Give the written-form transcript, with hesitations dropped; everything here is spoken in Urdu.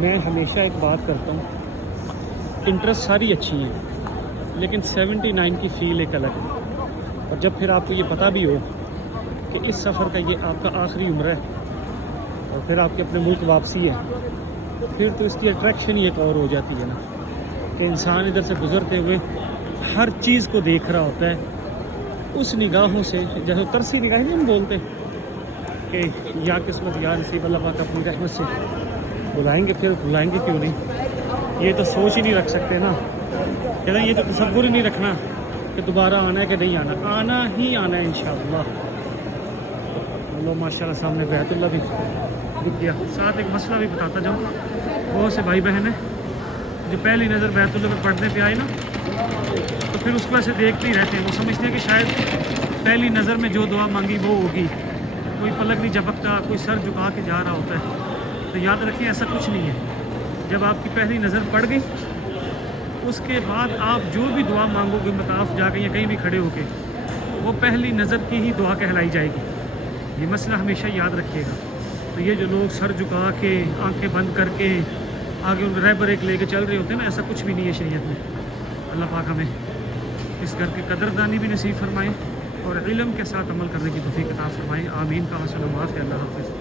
میں ہمیشہ ایک بات کرتا ہوں، انٹرسٹ ساری اچھی ہیں لیکن 79 کی فیل ایک الگ ہے. اور جب پھر آپ کو یہ پتہ بھی ہو کہ اس سفر کا یہ آپ کا آخری عمر ہے اور پھر آپ کے اپنے ملک واپسی ہے، پھر تو اس کی اٹریکشن ہی ایک اور ہو جاتی ہے نا، کہ انسان ادھر سے گزرتے ہوئے ہر چیز کو دیکھ رہا ہوتا ہے اس نگاہوں سے، جیسے ترسی نگاہیں نہیں ہم بولتے کہ یا قسمت یا نصیب، اللہ پاک اپنی رحمت سے بلائیں گے، پھر بلائیں گے کیوں نہیں. یہ تو سوچ ہی نہیں رکھ سکتے نا، کہتے ہیں یہ تو تصور ہی نہیں رکھنا کہ دوبارہ آنا ہے کہ نہیں آنا، آنا ہی آنا ہے انشاءاللہ. اللہ ماشاء اللہ سامنے بیت اللہ بھی کیا. ساتھ ایک مسئلہ بھی بتاتا جاؤں، بہت سے بھائی بہن ہیں جو پہلی نظر بیت اللہ میں پڑھنے پہ آئے نا تو پھر اس کو ایسے دیکھتے ہی رہتے ہیں. وہ سمجھتے ہیں کہ شاید پہلی نظر میں جو دعا مانگی وہ ہوگی، کوئی پلک نہیں جھپکتا، کوئی سر جھکا کے جا رہا ہوتا ہے. تو یاد رکھیں ایسا کچھ نہیں ہے. جب آپ کی پہلی نظر پڑ گئی اس کے بعد آپ جو بھی دعا مانگو گے مطاف جا کے یا کہیں بھی کھڑے ہو کے، وہ پہلی نظر کی ہی دعا کہلائی جائے گی. یہ مسئلہ ہمیشہ یاد رکھیے گا. تو یہ جو لوگ سر جھکا کے آنکھیں بند کر کے آگے ان رہبر ایک لے کے چل رہے ہوتے ہیں نا، ایسا کچھ بھی نہیں ہے شریعت میں. اللہ پاک ہمیں اس گھر کی قدردانی بھی نصیب فرمائے اور علم کے ساتھ عمل کرنے کی توفیق عطا فرمائے. آمین کا حاصل معاف ہے. اللہ حافظ.